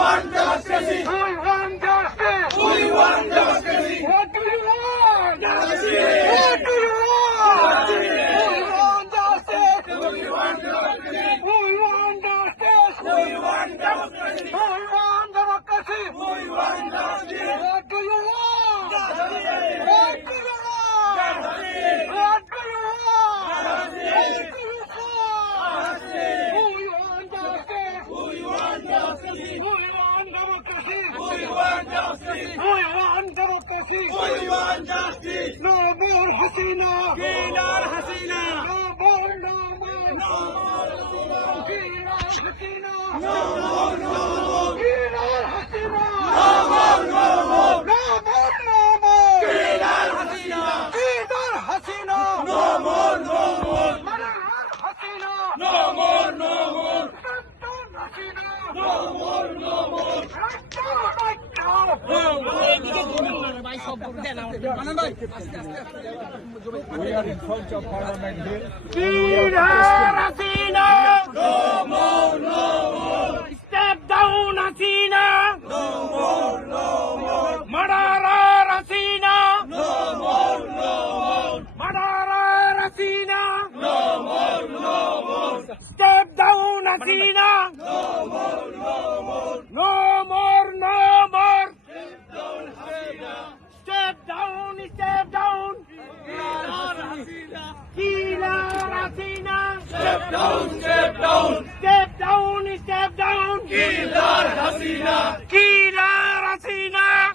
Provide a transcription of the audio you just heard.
want democracy. We want justice. We want democracy. What do you want? Justice. What do you want? Justice. We want justice. We want democracy. We want justice. We want democracy. We want democracy. We want justice. What do you want? Justice. What do you want? Justice. What do you want? Justice. What do you want? Justice. We want justice. We want democracy. We want democracy. We want justice. We want democracy. We want justice. No more Hasina. Kill Hasina. No more, no more. No more Hasina. Kill Hasina. No more, no more. Kill Hasina. No more, no more. No more, no more. Kill Hasina. Kill Hasina. No more, no more. Marar Hasina. No more, no more. Santan Hasina. No more, no more. Rakta, rakta. We are in front of Parliament here. Kill Hasina. No more, no more. Step down Hasina. No more, no more. Marar Hasina. No more, no more. Marar Hasina. No more, no more. Step down Hasina. No more, no more. No more, no more. Down Hasina. Step down, step down. Killer Hasina. Step down, step down. Step down, step down. Kill Hasina. Killer Hasina.